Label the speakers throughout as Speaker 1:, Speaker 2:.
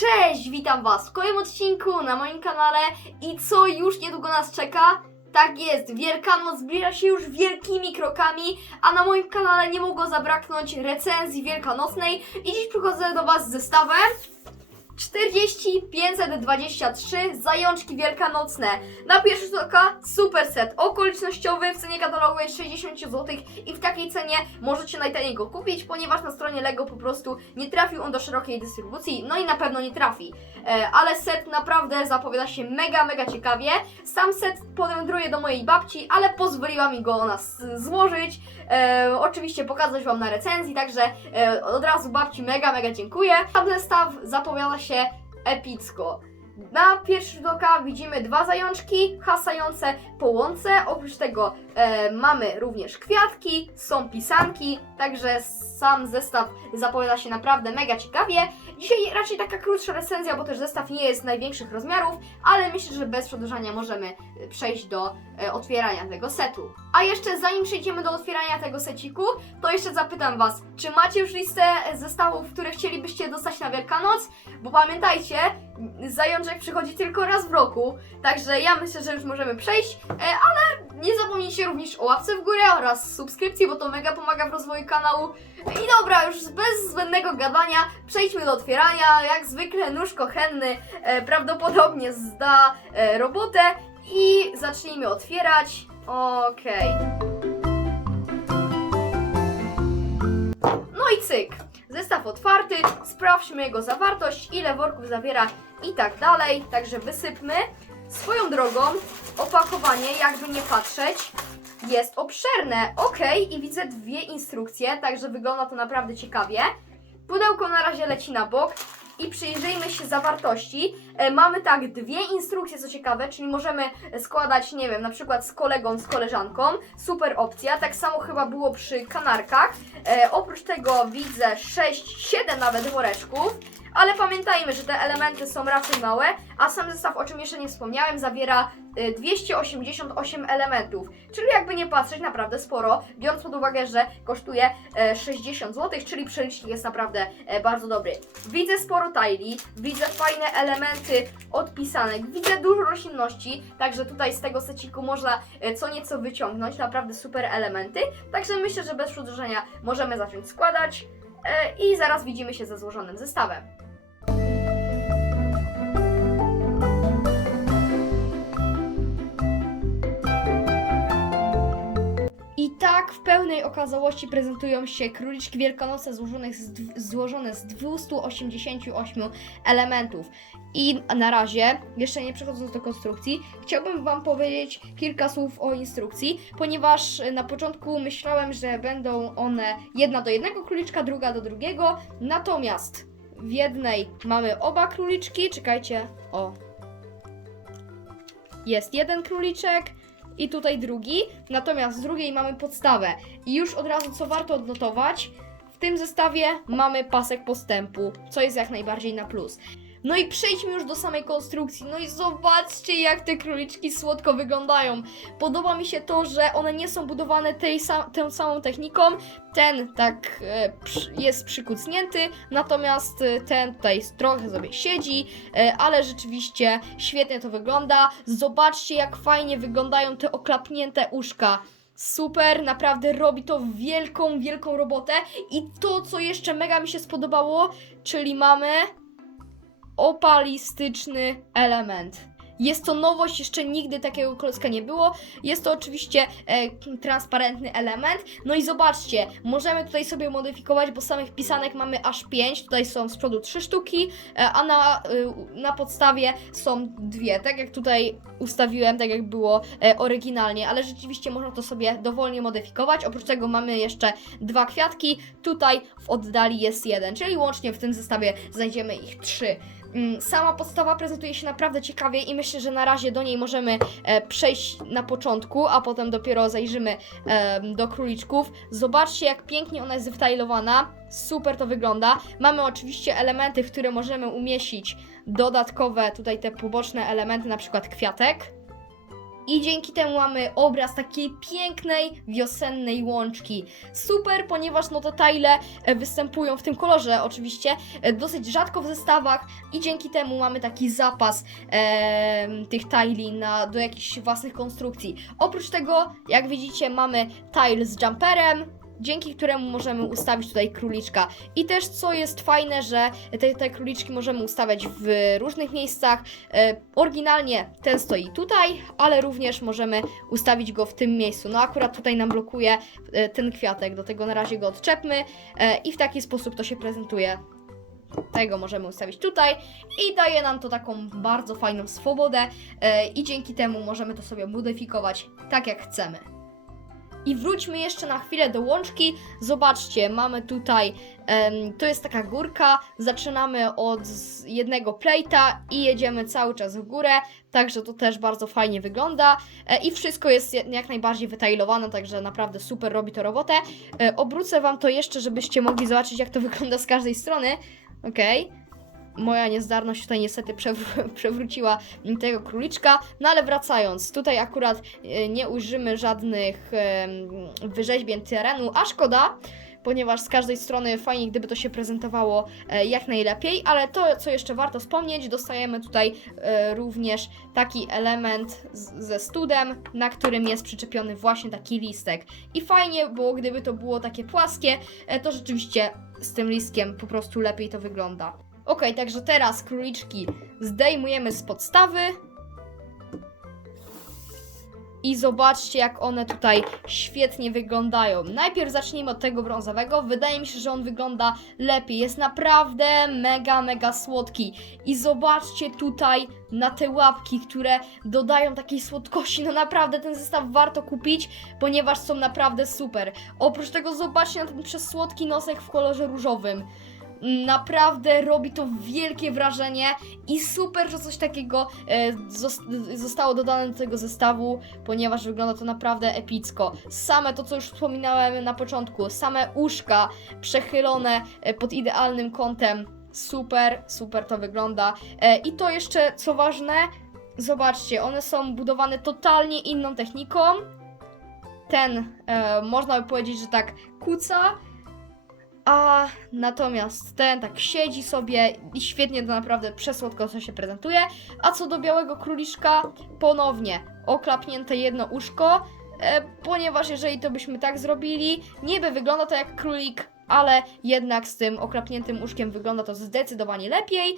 Speaker 1: Cześć, witam Was w kolejnym odcinku na moim kanale. I co już niedługo nas czeka? Tak jest, Wielkanoc zbliża się już wielkimi krokami, a na moim kanale nie mogło zabraknąć recenzji wielkanocnej. I dziś przychodzę do Was z zestawem 40 523 zajączki wielkanocne. Na pierwszy rzut oka super set okolicznościowy w cenie katalogowej 60 zł i w takiej cenie możecie najtaniej go kupić, ponieważ na stronie Lego po prostu nie trafił on do szerokiej dystrybucji, no i na pewno nie trafi. E, ale set naprawdę zapowiada się mega, mega ciekawie. Sam set powędruje do mojej babci, ale pozwoliła mi go ona złożyć. E, oczywiście pokazać Wam na recenzji, także e, od razu babci mega, mega dziękuję. Sam zestaw zapowiada się epicko. Na pierwszy rzut oka widzimy dwa zajączki hasające po łące. Oprócz tego e, mamy również kwiatki, są pisanki, także sam zestaw zapowiada się naprawdę mega ciekawie. Dzisiaj raczej taka krótsza recenzja, bo też zestaw nie jest największych rozmiarów, ale myślę, że bez przedłużania możemy e, przejść do e, otwierania tego setu. A jeszcze zanim przejdziemy do otwierania tego seciku, to jeszcze zapytam Was, czy macie już listę zestawów, które chcielibyście dostać na Wielkanoc? Bo pamiętajcie, zajączek przychodzi tylko raz w roku, także ja myślę, że już możemy przejść, e, ale nie zapomnijcie również o łapce w górę oraz subskrypcji, bo to mega pomaga w rozwoju kanału. I dobra, już bez zbędnego gadania, przejdźmy do otwierania. Jak zwykle nóż kochenny e, prawdopodobnie zda e, robotę i zacznijmy otwierać. Okej. No i cyk. Zestaw otwarty, sprawdźmy jego zawartość, ile worków zawiera i tak dalej. Także wysypmy. Swoją drogą, opakowanie, jakby nie patrzeć, jest obszerne. Ok, i widzę dwie instrukcje, także wygląda to naprawdę ciekawie. Pudełko na razie leci na bok i przyjrzyjmy się zawartości. E, mamy tak, dwie instrukcje, co ciekawe, czyli możemy składać, nie wiem, na przykład z kolegą, z koleżanką. Super opcja. Tak samo chyba było przy kanarkach. E, oprócz tego widzę 6, 7 nawet woreczków. Ale pamiętajmy, że te elementy są raczej małe, a sam zestaw, o czym jeszcze nie wspomniałem, zawiera 288 elementów. Czyli jakby nie patrzeć, naprawdę sporo, biorąc pod uwagę, że kosztuje e, 60 zł, czyli przelicznik jest naprawdę e, bardzo dobry. Widzę sporo tajli, widzę fajne elementy od pisanek, widzę dużo roślinności, także tutaj z tego seciku można e, co nieco wyciągnąć, naprawdę super elementy. Także myślę, że bez przedłużenia możemy zacząć składać e, i zaraz widzimy się ze złożonym zestawem. Tak w pełnej okazałości prezentują się króliczki wielkanocne z, złożone z 288 elementów. I na razie, jeszcze nie przechodząc do konstrukcji, chciałbym Wam powiedzieć kilka słów o instrukcji, ponieważ na początku myślałem, że będą one jedna do jednego króliczka, druga do drugiego, natomiast w jednej mamy oba króliczki, czekajcie, o. Jest jeden króliczek, i tutaj drugi, natomiast z drugiej mamy podstawę. I już od razu co warto odnotować, w tym zestawie mamy pasek postępu, co jest jak najbardziej na plus. No i przejdźmy już do samej konstrukcji. No i zobaczcie, jak te króliczki słodko wyglądają. Podoba mi się to, że one nie są budowane tej sam, tą samą techniką. Ten tak e, jest przykucnięty, natomiast e, ten tutaj trochę sobie siedzi, e, ale rzeczywiście świetnie to wygląda. Zobaczcie, jak fajnie wyglądają te oklapnięte uszka. Super, naprawdę robi to wielką, wielką robotę. I to, co jeszcze mega mi się spodobało, czyli mamy opalistyczny element. Jest to nowość, jeszcze nigdy takiego klocka nie było. Jest to oczywiście e, transparentny element. No i zobaczcie, możemy tutaj sobie modyfikować, bo samych pisanek mamy aż 5. Tutaj są z przodu 3 sztuki, e, a na, y, na podstawie są dwie. Tak jak tutaj ustawiłem, tak jak było e, oryginalnie, ale rzeczywiście można to sobie dowolnie modyfikować. Oprócz tego mamy jeszcze dwa kwiatki. Tutaj w oddali jest jeden, czyli łącznie w tym zestawie znajdziemy ich trzy. Mm, Sama podstawa prezentuje się naprawdę ciekawie i myślę, że na razie do niej możemy e, przejść na początku, a potem dopiero zajrzymy em, do króliczków. Zobaczcie, jak pięknie ona jest wytailowana. Super to wygląda. Mamy oczywiście elementy, w które możemy umieścić dodatkowe tutaj te poboczne elementy, na przykład kwiatek. I dzięki temu mamy obraz takiej pięknej, wiosennej łączki. Super, ponieważ no te tile e, występują w tym kolorze oczywiście e, dosyć rzadko w zestawach i dzięki temu mamy taki zapas em, tych tili na, do jakichś własnych konstrukcji. Oprócz tego, jak widzicie, mamy tile z jumperem, dzięki któremu możemy ustawić tutaj króliczka. I też co jest fajne, że te, te króliczki możemy ustawiać w różnych miejscach. E, oryginalnie ten stoi tutaj, ale również możemy ustawić go w tym miejscu. No akurat tutaj nam blokuje e, ten kwiatek, do tego na razie go odczepmy e, i w taki sposób to się prezentuje. Tego możemy ustawić tutaj i daje nam to taką bardzo fajną swobodę e, i dzięki temu możemy to sobie modyfikować tak jak chcemy. I wróćmy jeszcze na chwilę do łączki. Zobaczcie, mamy tutaj, to jest taka górka, zaczynamy od jednego plejta i jedziemy cały czas w górę, także to też bardzo fajnie wygląda e, i wszystko jest jak najbardziej wytajlowane, także naprawdę super robi to robotę. E, obrócę Wam to jeszcze, żebyście mogli zobaczyć jak to wygląda z każdej strony. Okej. Moja niezdarność tutaj niestety przewr- przewróciła tego króliczka. No ale wracając, tutaj akurat e, nie użymy żadnych wyrzeźbień terenu, a szkoda, ponieważ z każdej strony fajnie, gdyby to się prezentowało e, jak najlepiej, ale to, co jeszcze warto wspomnieć, dostajemy tutaj e, również taki element ze studem, na którym jest przyczepiony właśnie taki listek. I fajnie, bo gdyby to było takie płaskie, to rzeczywiście z tym listkiem po prostu lepiej to wygląda. Ok, także teraz króliczki zdejmujemy z podstawy. I zobaczcie, jak one tutaj świetnie wyglądają. Najpierw zacznijmy od tego brązowego. Wydaje mi się, że on wygląda lepiej. Jest naprawdę mega, mega słodki. I zobaczcie tutaj na te łapki, które dodają takiej słodkości. No naprawdę ten zestaw warto kupić, ponieważ są naprawdę super. Oprócz tego zobaczcie na ten przesłodki nosek w kolorze różowym. Naprawdę robi to wielkie wrażenie i super, że coś takiego e, zos- zostało dodane do tego zestawu, ponieważ wygląda to naprawdę epicko. Same to, co już wspominałem na początku, same uszka przechylone e, pod idealnym kątem. Super, super to wygląda. E, I to jeszcze, co ważne, zobaczcie, one są budowane totalnie inną techniką. Ten, można by powiedzieć, że tak kuca, a natomiast ten tak siedzi sobie i świetnie to naprawdę przesłodko to się prezentuje. A co do białego króliczka, ponownie oklapnięte jedno uszko, e, ponieważ jeżeli to byśmy tak zrobili, niby wygląda to jak królik, ale jednak z tym oklapniętym uszkiem wygląda to zdecydowanie lepiej.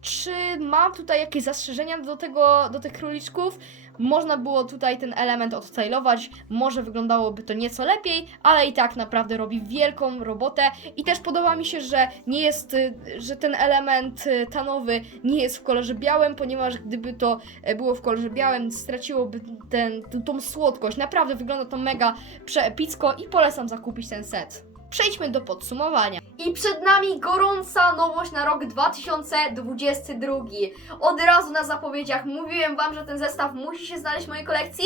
Speaker 1: Czy mam tutaj jakieś zastrzeżenia do tego, do tych króliczków? Można było tutaj ten element odstylować, może wyglądałoby to nieco lepiej, ale i tak naprawdę robi wielką robotę i też podoba mi się, że nie jest, y, że ten element y, tanowy nie jest w kolorze białym, ponieważ gdyby to e, było w kolorze białym, straciłoby ten, tą słodkość. Naprawdę wygląda to mega przeepicko i polecam zakupić ten set. Przejdźmy do podsumowania. I przed nami gorąca nowość na rok 2022. Od razu na zapowiedziach mówiłem Wam, że ten zestaw musi się znaleźć w mojej kolekcji.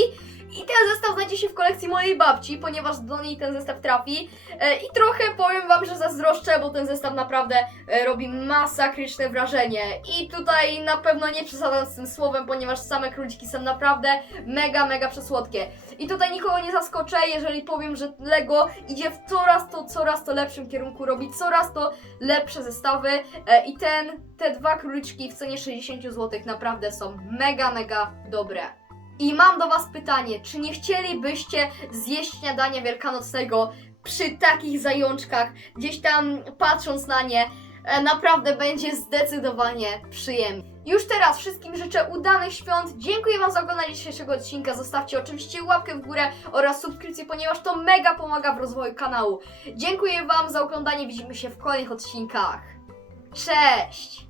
Speaker 1: I ten zestaw znajdzie się w kolekcji mojej babci, ponieważ do niej ten zestaw trafi. E, I trochę powiem Wam, że zazdroszczę, bo ten zestaw naprawdę e, robi masakryczne wrażenie. I tutaj na pewno nie przesadzam z tym słowem, ponieważ same króliczki są naprawdę mega, mega przesłodkie. I tutaj nikogo nie zaskoczę, jeżeli powiem, że Lego idzie w coraz to, coraz to lepszym kierunku, robi coraz to lepsze zestawy. E, I ten, te dwa króliczki w cenie 60 zł naprawdę są mega, mega dobre. I mam do Was pytanie, czy nie chcielibyście zjeść śniadania wielkanocnego przy takich zajączkach, gdzieś tam patrząc na nie, naprawdę będzie zdecydowanie przyjemnie. Już teraz wszystkim życzę udanych świąt. Dziękuję Wam za oglądanie dzisiejszego odcinka. Zostawcie oczywiście łapkę w górę oraz subskrypcję, ponieważ to mega pomaga w rozwoju kanału. Dziękuję Wam za oglądanie. Widzimy się w kolejnych odcinkach. Cześć!